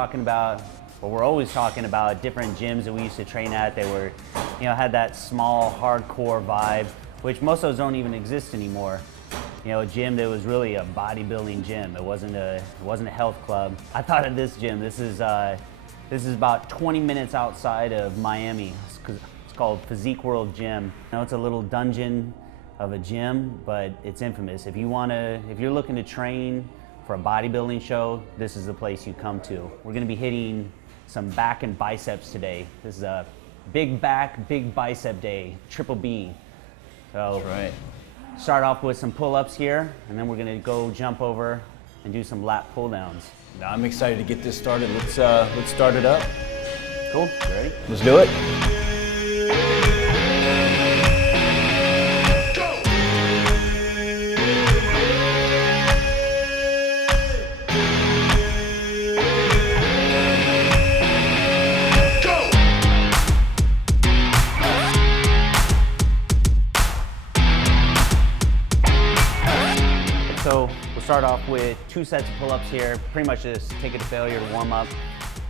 talking about, well, we're always talking about different gyms that we used to train at. They were, had that small, hardcore vibe, which most of those don't even exist anymore. A gym that was really a bodybuilding gym. It wasn't a health club. I thought of this gym. This is about 20 minutes outside of Miami. It's called Physique World Gym. It's a little dungeon of a gym, but it's infamous. If you're looking to train for a bodybuilding show, this is the place you come to. We're gonna be hitting some back and biceps today. This is a big back, big bicep day, triple B. So that's right. Start off with some pull-ups here, and then we're gonna go jump over and do some lat pull-downs. Now I'm excited to get this started. Let's start it up. Cool, ready? Let's do it. So we'll start off with 2 sets of pull-ups here. Pretty much just take it to failure to warm up.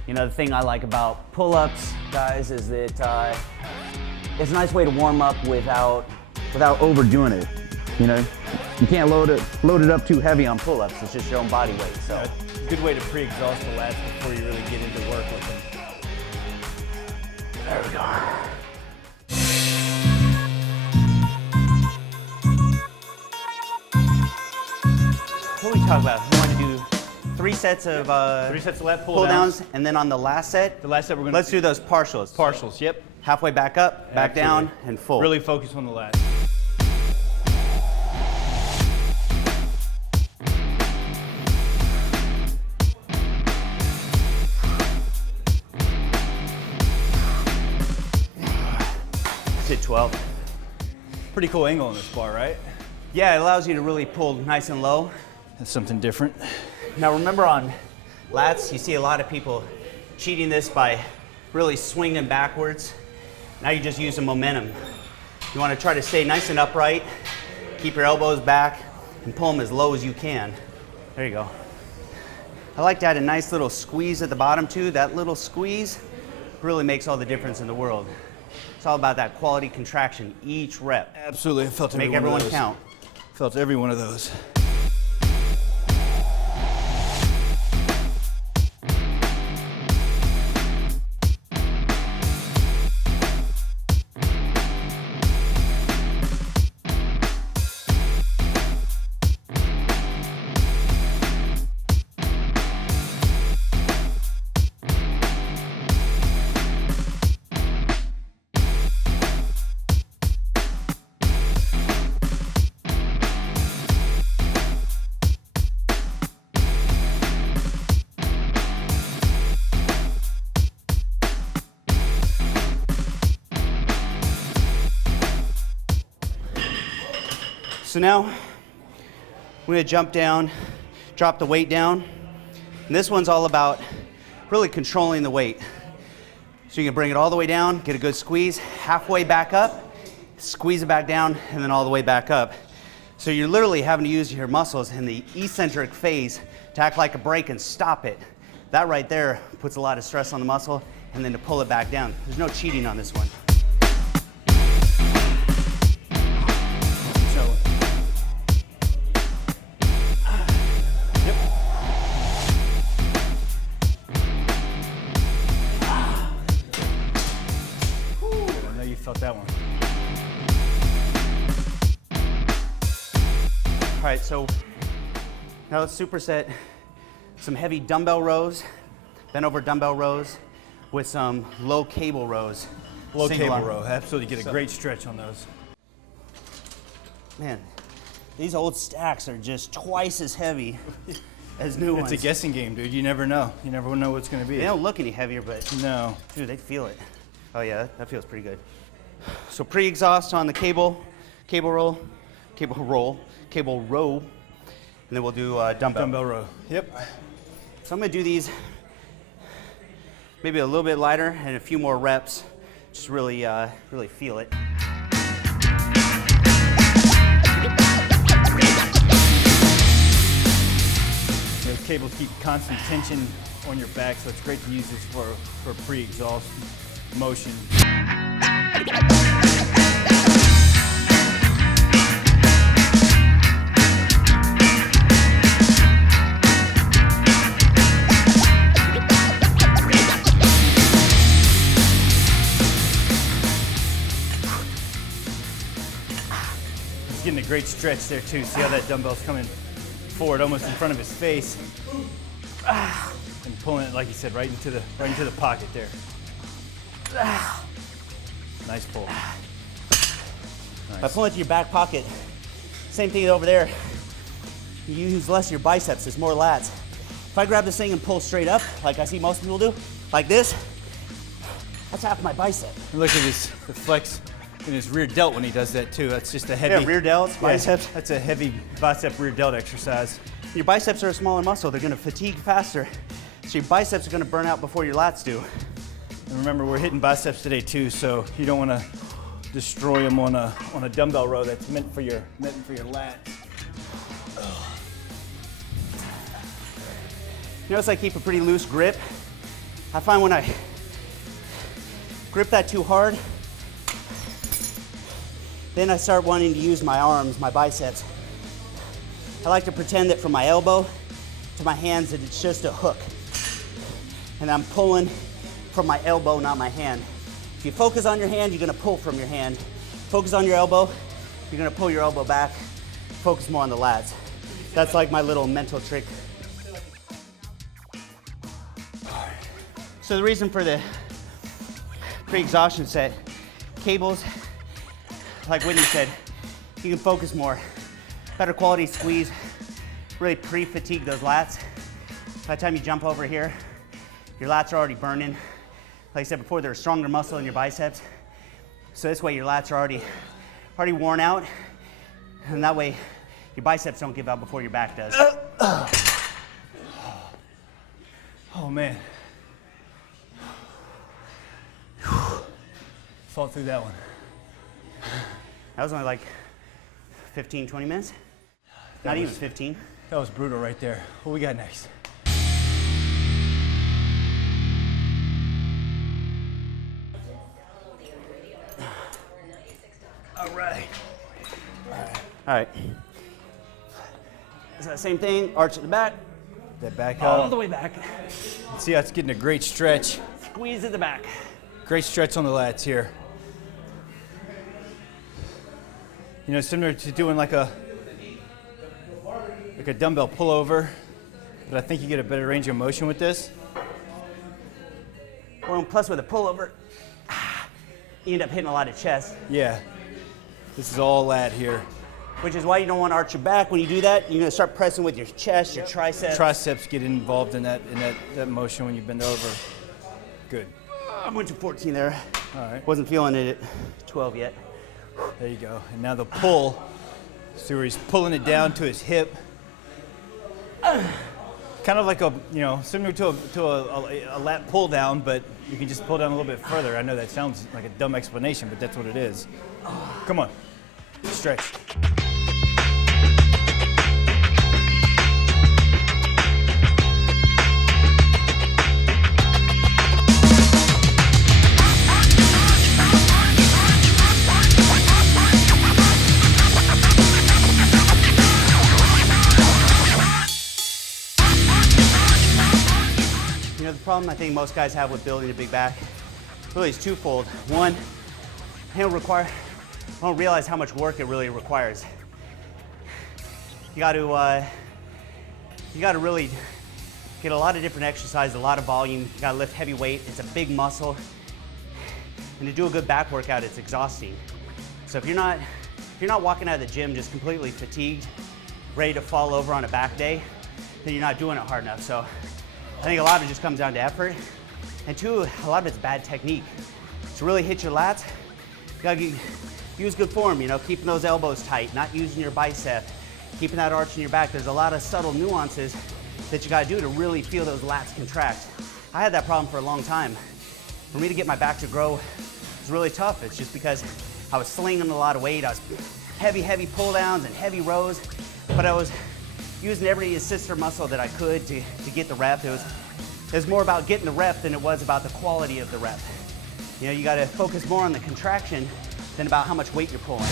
The thing I like about pull-ups, guys, is that it's a nice way to warm up without overdoing it. You can't load it up too heavy on pull-ups. It's just your own body weight. So yeah, good way to pre-exhaust the lats before you really get into work with them. There we go. What are we talking about? We want to do 3 sets of lat pull-downs, and then on the last set, let's do those partials. Partials, yep. Halfway back up, back down, and full. Really focus on the lats. Hit 12. Pretty cool angle on this bar, right? Yeah, it allows you to really pull nice and low. That's something different. Now remember, on lats, you see a lot of people cheating this by really swinging backwards. Now you just use the momentum. You want to try to stay nice and upright, keep your elbows back, and pull them as low as you can. There you go. I like to add a nice little squeeze at the bottom too. That little squeeze really makes all the difference in the world. It's all about that quality contraction each rep. Absolutely, I felt every Make one of everyone those. count. Felt every one of those. So now, we're gonna jump down, drop the weight down. And this one's all about really controlling the weight. So you can bring it all the way down, get a good squeeze, halfway back up, squeeze it back down, and then all the way back up. So you're literally having to use your muscles in the eccentric phase to act like a brake and stop it. That right there puts a lot of stress on the muscle, and then to pull it back down. There's no cheating on this one. That one. All right, so now let's superset some heavy dumbbell rows, bent over dumbbell rows with some low cable rows. Low Single cable arm. row, absolutely get a great stretch on those. Man, these old stacks are just twice as heavy as new ones. It's a guessing game, dude. You never know. You never know what's going to be. They don't look any heavier, but no. Dude, they feel it. Oh yeah, that feels pretty good. So pre-exhaust on the cable row, and then we'll do dumbbell. Dumbbell row, yep. So I'm gonna do these maybe a little bit lighter and a few more reps, just really feel it. The cable keep constant tension on your back, so it's great to use this for pre-exhaust motion. He's getting a great stretch there too. See how that dumbbell's coming forward almost in front of his face. And pulling it, like you said, right into the pocket there. Nice pull. Nice. By pulling it to your back pocket, same thing over there. You use less of your biceps, it's more lats. If I grab this thing and pull straight up, like I see most people do, like this, that's half my bicep. And look at the flex in his rear delt when he does that too. That's just a heavy. Yeah, rear delts, biceps. Yeah, that's a heavy bicep rear delt exercise. Your biceps are a smaller muscle, they're gonna fatigue faster. So your biceps are gonna burn out before your lats do. And remember, we're hitting biceps today too, so you don't want to destroy them on a dumbbell row that's meant for your lats. Notice I keep a pretty loose grip. I find when I grip that too hard, then I start wanting to use my arms, my biceps. I like to pretend that from my elbow to my hands that it's just a hook. And I'm pulling from my elbow, not my hand. If you focus on your hand, you're gonna pull from your hand. Focus on your elbow, you're gonna pull your elbow back. Focus more on the lats. That's like my little mental trick. So the reason for the pre-exhaustion set, cables, like Whitney said, you can focus more. Better quality squeeze, really pre-fatigue those lats. By the time you jump over here, your lats are already burning. Like I said before, they're a stronger muscle in your biceps. So this way your lats are already worn out. And that way your biceps don't give out before your back does. Oh man. Fought through that one. That was only like 15, 20 minutes. Not even 15. That was brutal right there. What we got next? All right. All right. It's that same thing, arch at the back, That back all up. the way back. See how it's getting a great stretch. Squeeze at the back. Great stretch on the lats here. You know, similar to doing like a dumbbell pullover, but I think you get a better range of motion with this. Well, plus with a pullover, you end up hitting a lot of chest, Yeah, this is all lat here. which is why you don't want to arch your back. When you do that, you're going to start pressing with your chest, your triceps. Triceps get involved in that motion when you bend over. Good. I went to 14 there. All right. Wasn't feeling it at 12 yet. There you go. And now the pull. See where he's pulling it down to his hip. Kind of like similar to a lat pull down, but you can just pull down a little bit further. I know that sounds like a dumb explanation, but that's what it is. Come on, stretch. You know, the problem I think most guys have with building a big back really is twofold. One, they don't realize how much work it really requires. You got to really get a lot of different exercises, a lot of volume. You got to lift heavy weight. It's a big muscle, and to do a good back workout, it's exhausting. So if you're not walking out of the gym just completely fatigued, ready to fall over on a back day, then you're not doing it hard enough. So I think a lot of it just comes down to effort. And two, a lot of it's bad technique. To really hit your lats, you gotta use good form, keeping those elbows tight, not using your bicep, keeping that arch in your back. There's a lot of subtle nuances that you gotta do to really feel those lats contract. I had that problem for a long time. For me to get my back to grow was really tough. It's just because I was slinging a lot of weight. I was heavy pull downs and heavy rows, but I was using every sister muscle that I could to get the rep. It is more about getting the rep than it was about the quality of the rep. You know, you gotta focus more on the contraction than about how much weight you're pulling.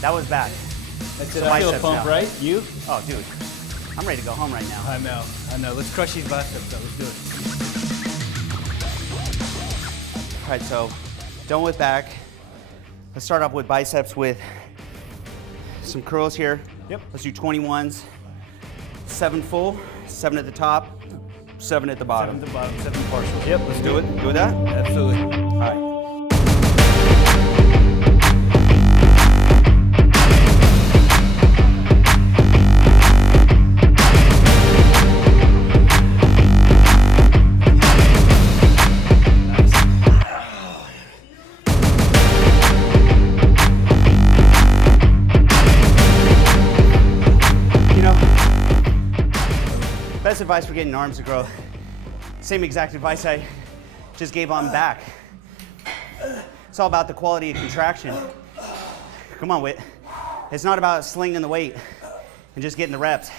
That was back. That's So it. I feel a biceps pump, now. right? You? Oh, dude, I'm ready to go home right now. I know. Let's crush these biceps though. Let's do it. All right, so done with back. Let's start off with biceps with some curls here. Yep. Let's do 21s. 7 full, 7 at the top, 7 at the bottom. 7 to bottom, 7 partial. Yep, let's do it. Do that? Absolutely. All right. Best advice for getting arms to grow. Same exact advice I just gave on back. It's all about the quality of contraction. Come on, Whit. It's not about slinging the weight and just getting the reps.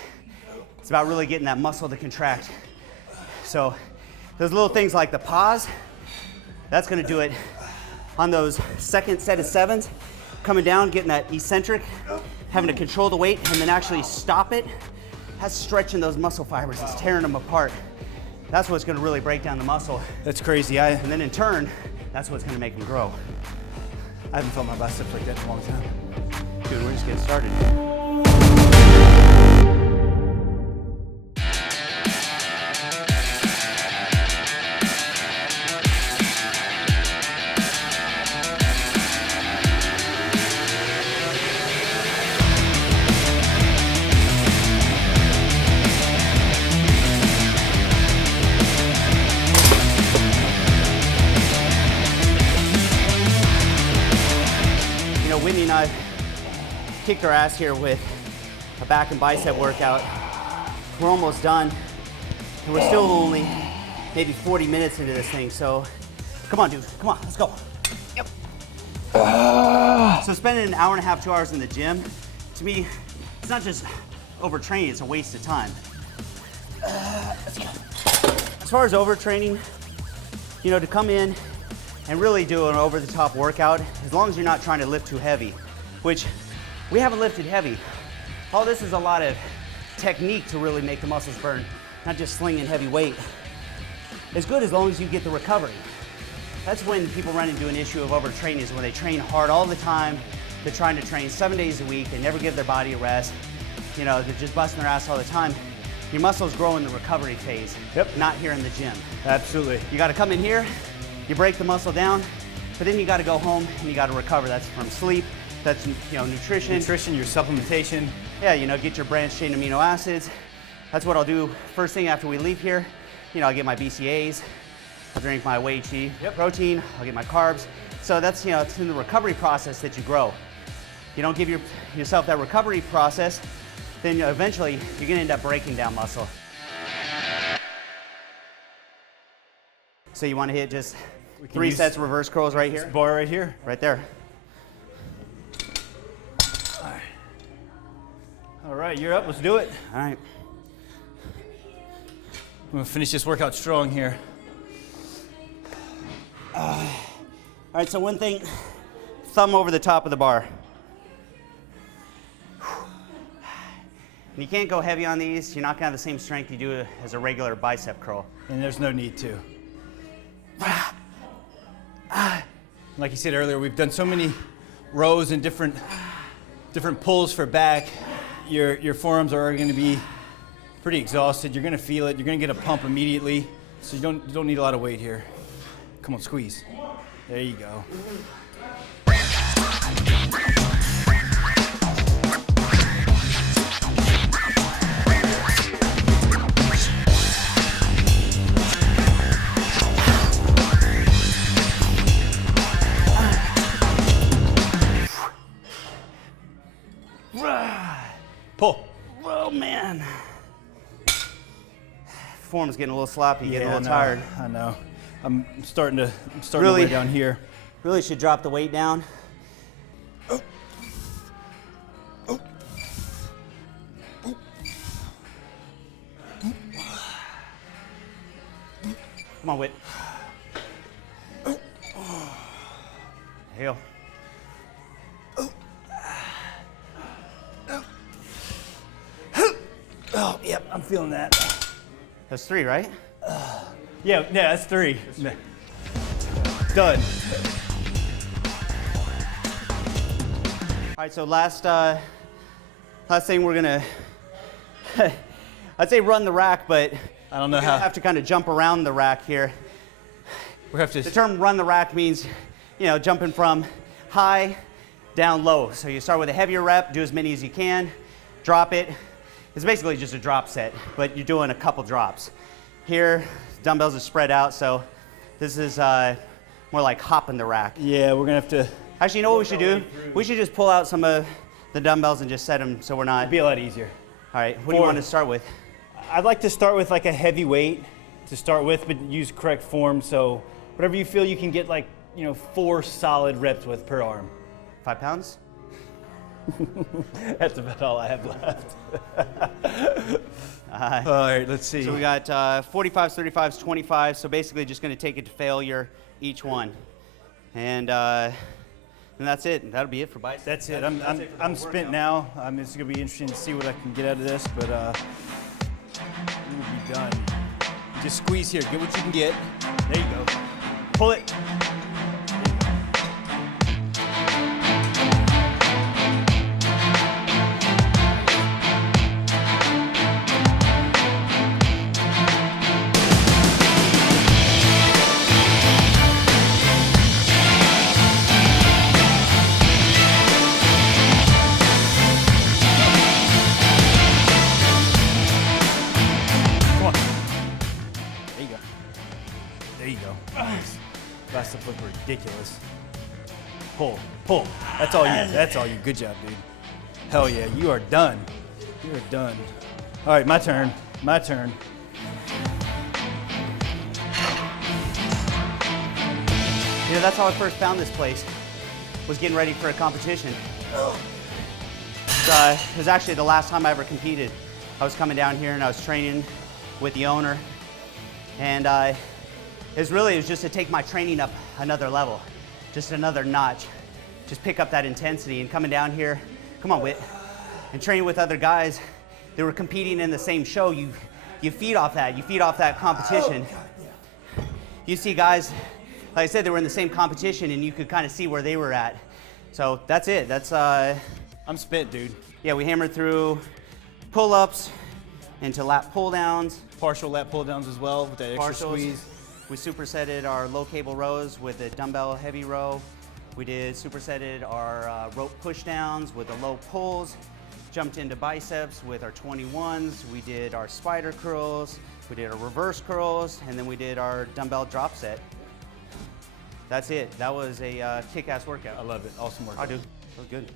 It's about really getting that muscle to contract. So those little things like the pause, that's gonna do it on those second set of 7s, coming down, getting that eccentric, having to control the weight and then actually stop it. That's stretching those muscle fibers, it's tearing them apart. That's what's gonna really break down the muscle. That's crazy. And then in turn, that's what's gonna make them grow. I haven't felt my biceps like that in a long time. Dude, we're just getting started. Whitney and I kicked our ass here with a back and bicep workout. We're almost done, and we're still only maybe 40 minutes into this thing, so come on, dude, come on, let's go. Yep. So spending an hour and a half, 2 hours in the gym, to me, it's not just overtraining, it's a waste of time. Let's go. As far as overtraining, you know, to come in and really do an over-the-top workout, as long as you're not trying to lift too heavy, which we haven't lifted heavy. All this is a lot of technique to really make the muscles burn, not just slinging heavy weight. It's good as long as you get the recovery. That's when people run into an issue of overtraining, is when they train hard all the time. They're trying to train 7 days a week. They never give their body a rest. You know, they're just busting their ass all the time. Your muscles grow in the recovery phase, not here in the gym. Absolutely. You gotta come in here, you break the muscle down, but then you gotta go home and you gotta recover. That's from sleep, that's nutrition. Nutrition, your supplementation. Yeah, get your branched chain amino acids. That's what I'll do first thing after we leave here. I'll get my BCAAs, I'll drink my whey protein, I'll get my carbs. So that's, it's in the recovery process that you grow. You don't give yourself that recovery process, then eventually you're gonna end up breaking down muscle. So you wanna hit just 3 sets of reverse curls right here? Bar right here. Right there. All right, you're up, let's do it. All right. I'm gonna finish this workout strong here. All right, so one thing, thumb over the top of the bar. And you can't go heavy on these. You're not gonna have the same strength you do as a regular bicep curl. And there's no need to. Like you said earlier, we've done so many rows and different pulls for back. Your forearms are going to be pretty exhausted. You're going to feel it. You're going to get a pump immediately. So you don't need a lot of weight here. Come on, squeeze. There you go. Pull. form's getting a little sloppy, getting a little no, tired. I know. I'm starting to Really? way down here. Really should drop the weight down. Come on, Whit. Heel. Oh, yep, I'm feeling that. That's 3, right? Yeah, that's 3. Done. All right, so last thing we're gonna, I'd say run the rack, but I don't know we're gonna how. have to kind of jump around the rack here. We have to. The term run the rack means, jumping from high down low. So you start with a heavier rep, do as many as you can, drop it. It's basically just a drop set, but you're doing a couple drops. Here, dumbbells are spread out, so this is more like hopping the rack. Yeah, we're gonna have to. Actually, you know what we should do? We should just pull out some of the dumbbells and just set them so we're not. It'd be a lot easier. All right, what do you want to start with? I'd like to start with like a heavy weight to start with, but use correct form. So whatever you feel you can get 4 solid reps with per arm. 5 pounds? That's about all I have left. All right, let's see. So we got 45s, 35s, 25s. So basically just going to take it to failure each one. And that's it. That'll be it for biceps. That's it. I'm spent now. It's gonna be interesting to see what I can get out of this, but we'll be done. Just squeeze here. Get what you can get. There you go. Pull it. That stuff looked ridiculous. Pull. That's all you. That's all you. Good job, dude. Hell yeah, you are done. You are done. All right, my turn. That's how I first found this place, was getting ready for a competition. It was actually the last time I ever competed. I was coming down here and I was training with the owner, and it was just to take my training up another level, just another notch, just pick up that intensity. And coming down here, come on, Whit, and training with other guys that were competing in the same show, you feed off that. You feed off that competition. You see guys, like I said, they were in the same competition, and you could kind of see where they were at. So that's it. That's I'm spent, dude. yeah. We hammered through pull-ups into lat pull-downs. Partial lat pull-downs as well with that extra Partials. squeeze. We supersetted our low cable rows with a dumbbell heavy row. We did supersetted our rope pushdowns with the low pulls. Jumped into biceps with our 21s. We did our spider curls. We did our reverse curls, and then we did our dumbbell drop set. That's it. That was a kick-ass workout. I love it. Awesome work. I do. That was good.